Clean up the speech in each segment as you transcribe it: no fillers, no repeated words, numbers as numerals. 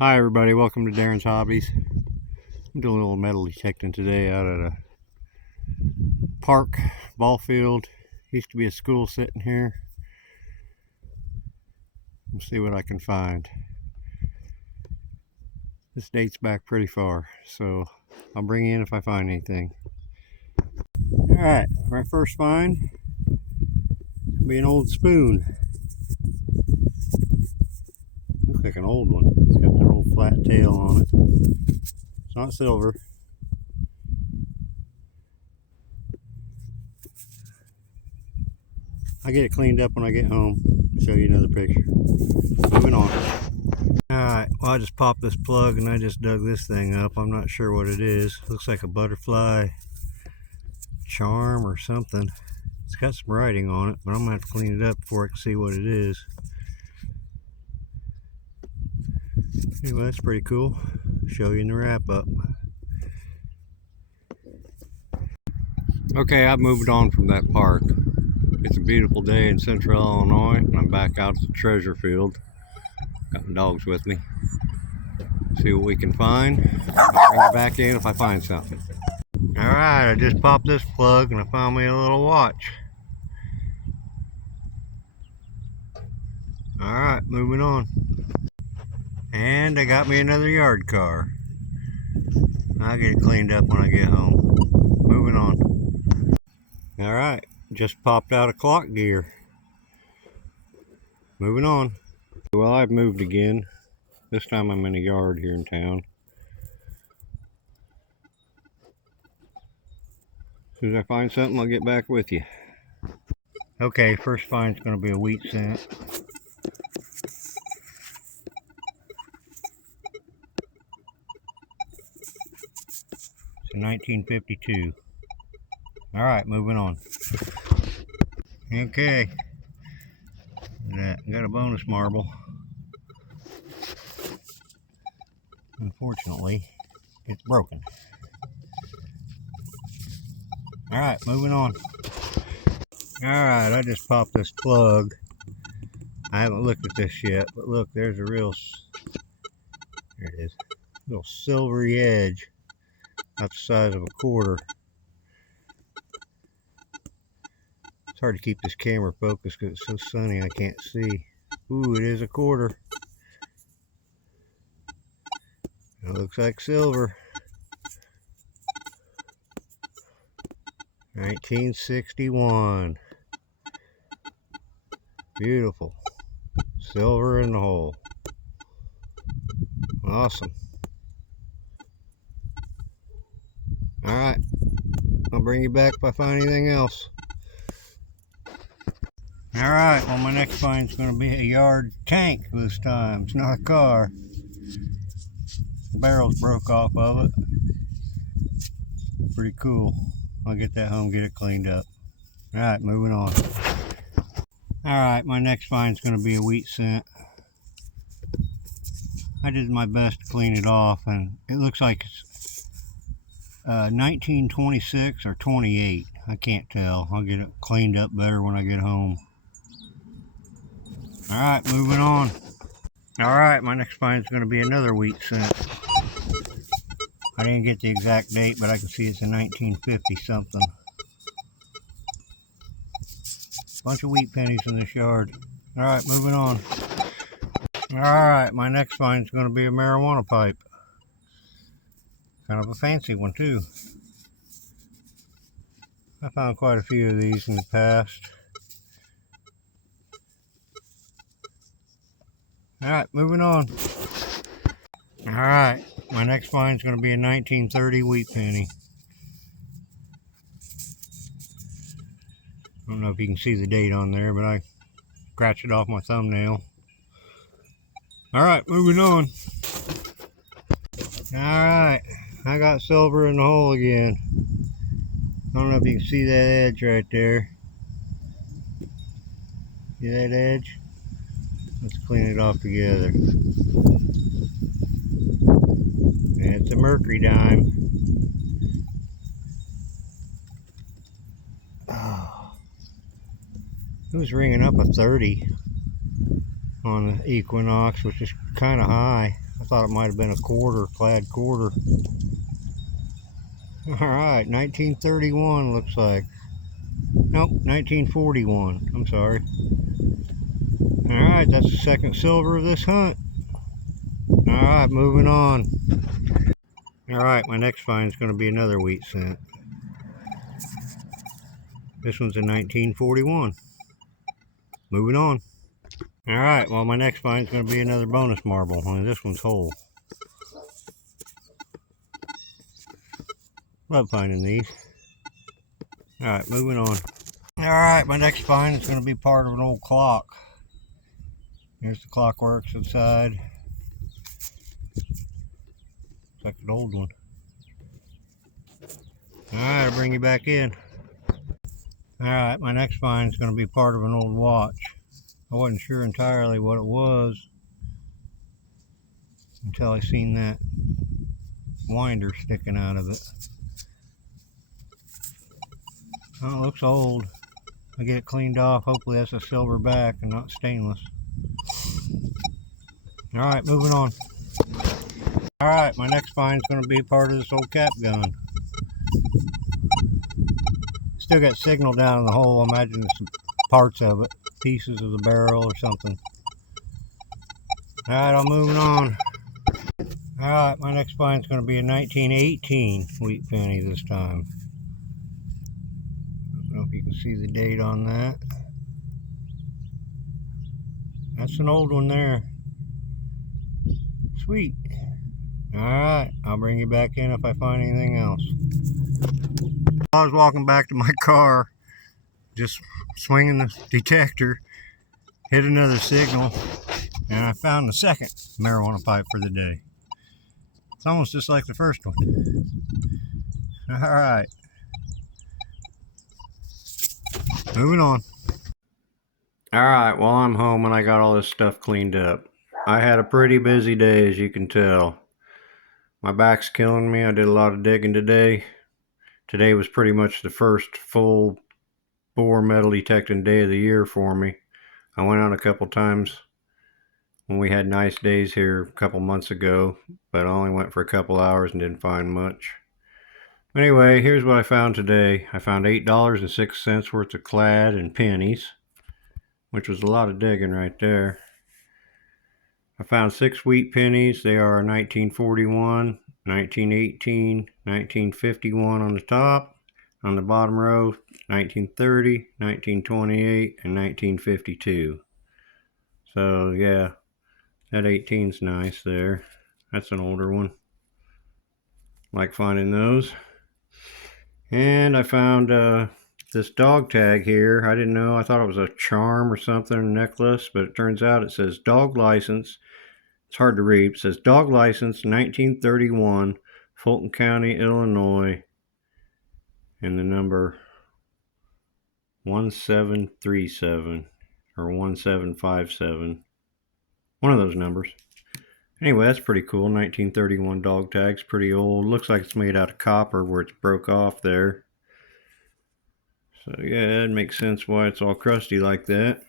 Hi everybody, welcome to Darren's Hobbies. I'm doing a little metal detecting today out at a park, ball field. Used to be a school sitting here. Let's see what I can find. This dates back pretty far, so I'll bring you in if I find anything. Alright, my first find will be an old spoon. Looks like an old one. It's got that old flat tail on it. It's not silver. I'll get it cleaned up when I get home. Show you another picture. Moving on. Alright, well I just popped this plug and I just dug this thing up. I'm not sure what it is. Looks like a butterfly charm or something. It's got some writing on it, but I'm going to have to clean it up before I can see what it is. Anyway, that's pretty cool. Show you in the wrap up. Okay, I've moved on from that park. It's a beautiful day in central Illinois, and I'm back out at the treasure field. Got my dogs with me. See what we can find. I'll bring it back in if I find something. Alright, I just popped this plug and I found me a little watch. Alright, moving on. And I got me another yard car. I'll get it cleaned up when I get home. Moving on. Alright, just popped out a clock gear. Moving on. Well, I've moved again. This time I'm in a yard here in town. As soon as I find something, I'll get back with you. Okay, first find's going to be a wheat cent. It's a 1952. Alright, moving on. Okay. Got a bonus marble. Unfortunately, it's broken. Alright, moving on. Alright, I just popped this plug. I haven't looked at this yet, but look, there's a real, there it is, little silvery edge. About the size of a quarter. It's hard to keep this camera focused because it's so sunny I can't see. Ooh, it is a quarter. It looks like silver. 1961. Beautiful. Silver in the hole. Awesome. Alright. I'll bring you back if I find anything else. Alright, well my next find's going to be a yard tank this time. It's not a car. The barrels broke off of it. Pretty cool. I'll get that home, get it cleaned up. Alright, moving on. Alright, my next find's going to be a wheat cent. I did my best to clean it off, and it looks like it's 1926 or 28. I can't tell. I'll get it cleaned up better when I get home. Alright, moving on. Alright, my next find's going to be another wheat cent. I didn't get the exact date, but I can see it's a 1950 something. Bunch of wheat pennies in this yard. Alright, moving on. Alright, my next find's going to be a marijuana pipe. Kind of a fancy one too. I found quite a few of these in the past. Alright, moving on. Alright, my next find's going to be a 1930 wheat penny. I don't know if you can see the date on there, but I scratched it off my thumbnail. Alright, moving on. Alright, I got silver in the hole again. I don't know if you can see that edge right there. See that edge? Let's clean it off together. And it's a mercury dime. Oh. It was ringing up a 30 on the Equinox, which is kind of high. I thought it might have been a quarter, clad quarter. Alright, 1931 looks like. Nope, 1941. I'm sorry. Alright, that's the second silver of this hunt. Alright, moving on. Alright, my next find is going to be another wheat cent. This one's in 1941. Moving on. Alright, well my next find is going to be another bonus marble. Only this one's whole. Love finding these. Alright, moving on. Alright, my next find is going to be part of an old clock. Here's the clock works inside. Looks like an old one. Alright, I'll bring you back in. Alright, my next find is going to be part of an old watch. I wasn't sure entirely what it was until I seen that winder sticking out of it. Oh, it looks old. I get it cleaned off. Hopefully that's a silver back and not stainless. Alright, moving on. Alright, my next find is going to be part of this old cap gun. Still got signal down in the hole. I imagine it's some parts of it. Pieces of the barrel or something. Alright, I'm moving on. Alright, my next find is going to be a 1918 wheat penny this time. I don't know if you can see the date on that. That's an old one there. Sweet. Alright, I'll bring you back in if I find anything else. I was walking back to my car, just swinging the detector, hit another signal, and I found the second marijuana pipe for the day. It's almost just like the first one. Alright. Moving on. Alright, well I'm home and I got all this stuff cleaned up. I had a pretty busy day, as you can tell. My back's killing me. I did a lot of digging today. Today was pretty much the first full bore metal detecting day of the year for me. I went out a couple times when we had nice days here a couple months ago, but I only went for a couple hours and didn't find much. Anyway, here's what I found today. I found $8.06 worth of clad and pennies, which was a lot of digging right there. I found 6 wheat pennies. They are 1941, 1918, 1951 on the top. On the bottom row, 1930, 1928, and 1952. So yeah, that 18's nice there. That's an older one. Like finding those. And I found this dog tag here. I didn't know. I thought it was a charm or something, a necklace, but it turns out it says dog license. It's hard to read. It says dog license 1931, Fulton County, Illinois, and the number 1737 or 1757. One of those numbers. Anyway, that's pretty cool. 1931 dog tag's pretty old. Looks like it's made out of copper where it's broke off there. So yeah, it makes sense why it's all crusty like that.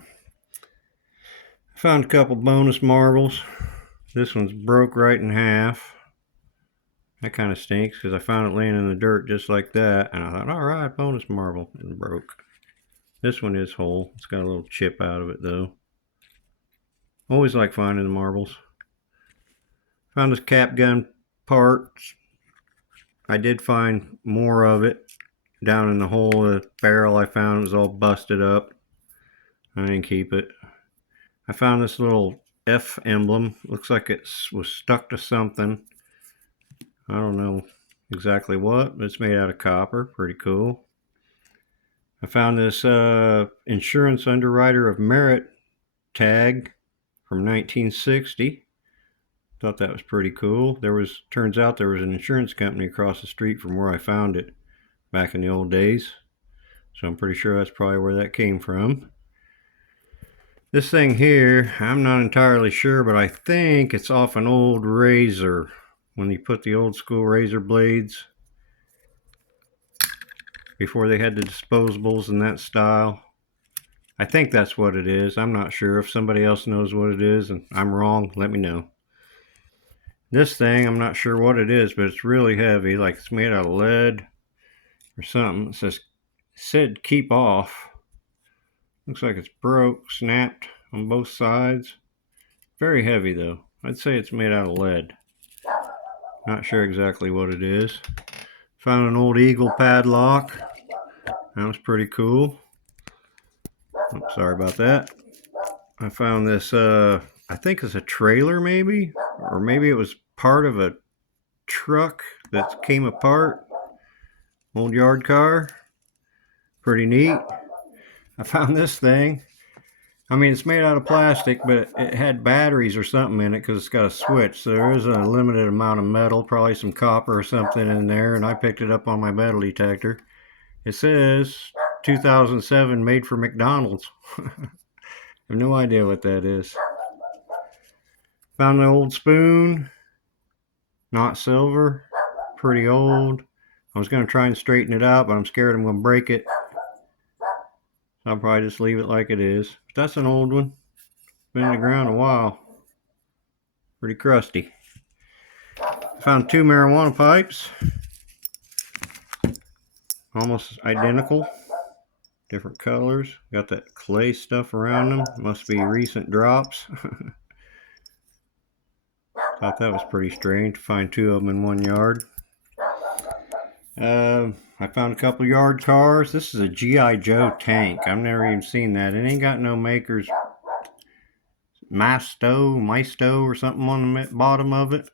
I found a couple bonus marbles. This one's broke right in half. That kind of stinks because I found it laying in the dirt just like that. And I thought, alright, bonus marble. And broke. This one is whole. It's got a little chip out of it though. Always like finding the marbles. Found this cap gun parts. I did find more of it down in the hole of the barrel. I found it was all busted up. I didn't keep it. I found this little F emblem. Looks like it was stuck to something. I don't know exactly what, but it's made out of copper. Pretty cool. I found this Insurance Underwriter of Merit tag from 1960. Thought that was pretty cool. Turns out there was an insurance company across the street from where I found it back in the old days. So I'm pretty sure that's probably where that came from. This thing here, I'm not entirely sure, but I think it's off an old razor. When you put the old school razor blades before they had the disposables in that style. I think that's what it is. I'm not sure. If somebody else knows what it is and I'm wrong, let me know. This thing, I'm not sure what it is, but it's really heavy, like it's made out of lead or something. It said keep off. Looks like it's broke, snapped on both sides. Very heavy though. I'd say it's made out of lead. Not sure exactly what it is. Found an old eagle padlock. That was pretty cool. I'm sorry about that. I found this, I think it's a trailer maybe, or maybe it was part of a truck that came apart. Old yard car. Pretty neat. I found this thing. I mean, it's made out of plastic, but it had batteries or something in it because it's got a switch. So there is a limited amount of metal, probably some copper or something in there, and I picked it up on my metal detector. It says 2007, made for McDonald's. I have no idea what that is. Found an old spoon, not silver, pretty old. I was going to try and straighten it out, but I'm scared I'm going to break it. I'll probably just leave it like it is. But that's an old one. Been in the ground a while. Pretty crusty. Found 2 marijuana pipes. Almost identical. Different colors. Got that clay stuff around them. Must be recent drops. Thought that was pretty strange to find 2 of them in one yard. I found a couple yard cars. This is a G.I. Joe tank. I've never even seen that. It ain't got no makers. Maisto or something on the bottom of it.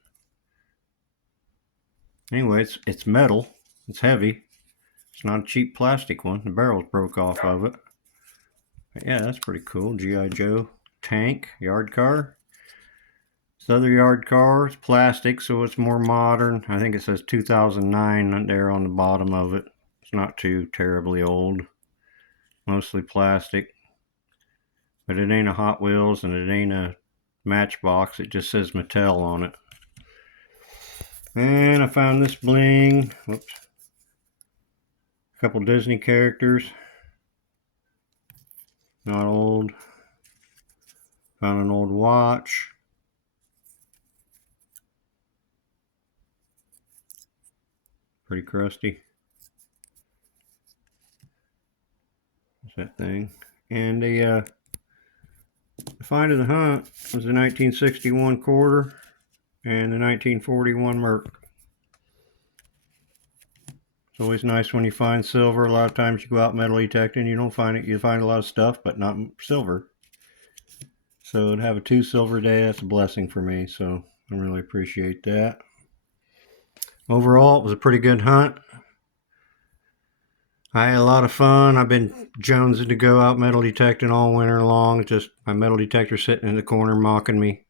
Anyway, it's metal. It's heavy. It's not a cheap plastic one. The barrel's broke off of it. But yeah, that's pretty cool. G.I. Joe tank, yard car. This other yard car is plastic, so it's more modern. I think it says 2009 there on the bottom of it. It's not too terribly old. Mostly plastic. But it ain't a Hot Wheels and it ain't a Matchbox. It just says Mattel on it. And I found this bling. Whoops. A couple Disney characters. Not old. Found an old watch. Pretty crusty. What's that thing? And the find of the hunt was the 1961 quarter and the 1941 Merc. It's always nice when you find silver. A lot of times you go out metal detecting, you don't find it. You find a lot of stuff, but not silver. So to have a 2 silver day, that's a blessing for me. So I really appreciate that. Overall, it was a pretty good hunt. I had a lot of fun. I've been jonesing to go out metal detecting all winter long. Just my metal detector sitting in the corner mocking me.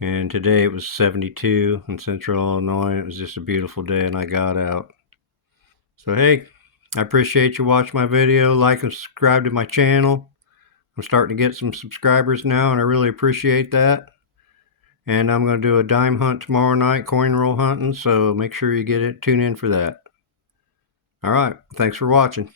And today it was 72 in Central Illinois. It was just a beautiful day and I got out. So hey, I appreciate you watching my video. Like and subscribe to my channel. I'm starting to get some subscribers now and I really appreciate that. And I'm going to do a dime hunt tomorrow night, coin roll hunting. So make sure you tune in for that. All right. Thanks for watching.